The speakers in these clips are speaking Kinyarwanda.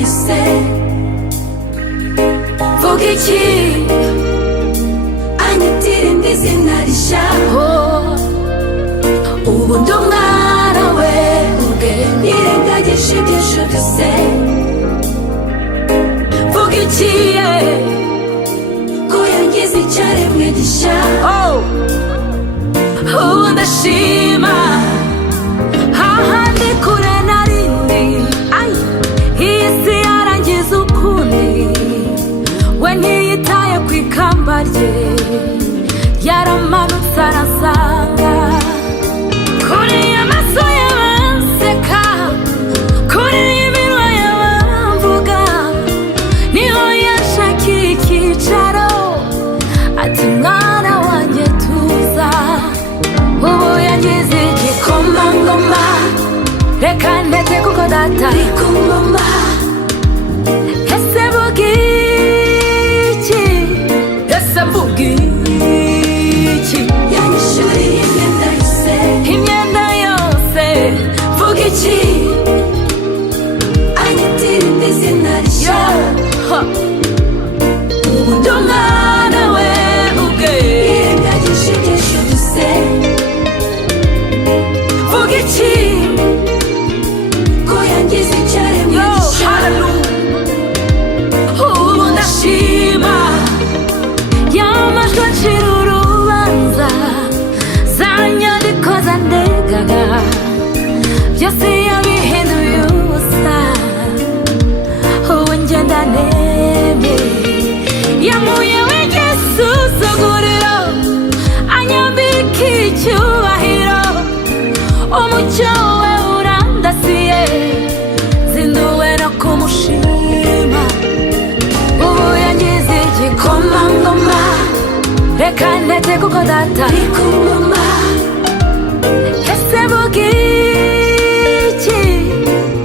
yose. Vuga iki anyitira indi zina rishya. Ubu ndi umwana we ubwe nirengagije iby'ejo byose. Vuga iki ko yangize icyaremwe gishya. Ubu ndashima hahandi kure narindi iyi si yarangiza ukundi. We ntiyitaye ku ikamba rye yaramanutse arasanga. Kuri amaso y'abanseka kuri iminwa y'abamvuga niho yashakiye icyicaro. Ati mwana wanjye tuza. Ubu yagize igikomangoma. Reka ndetse kuko data ari ku ngoma. Ese vuga iki? Ese vuga iki? Yanyishyuriye imyenda yose. Imyenda yose. Vuga iki anyitira indi zina rishya. Ubu ndi umwana we ubwe yirengagije iby'ejo byose. Vuga iki ko yangize icyaremwe gishya. Ubu ndashima y'amajwi acira urubanza za nyandiko zandegaga byose yabihinduye ubusa. Ubu ngenda nemye yamuyeho igisuzuguriro anyambika icyubahiro. Umucyo we urandasiye zinduwe no kumushima. Ubu yangize igikomangoma. Reka ndetse kuko data ari ku ngoma. Ese vuga iki?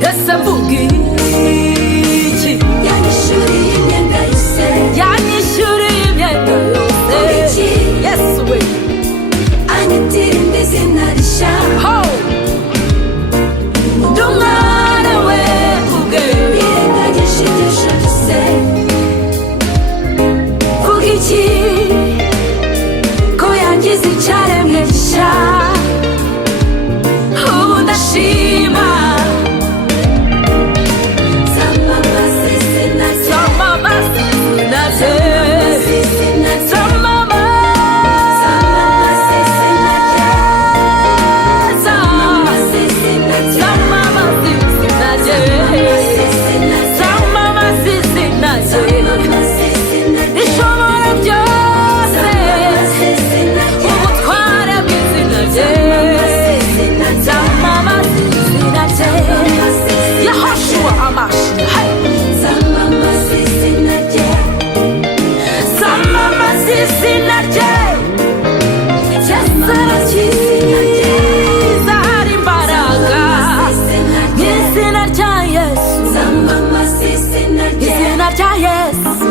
Ese vuga iki? Yanyishyuriye imyenda yose. Yanyishyuriye imyenda yose. Vuga iki? Yesu we anyitira indi zina rishya. Ndi umwana we ubwe nirengagije iby'ejo byose. Vuga iki ko yangize icyaremwe gishya. Ubu ndashima zamamaza izina rye. Zamamaza izina rye. Zamamaza izina rye. Zamamaza izina rye. Zamamaza izina rye. Zamamaza izina rye. Ishobora byose. Ubutware bw'izina rye. Zamamaza izina rye. Yahoshua amashi. Zamamaza izina rye. Zamamaza izina rye. Yesu hari imbaraga mu izina rya Yesu. Zamamaza izina rye. Izina rya Yesu.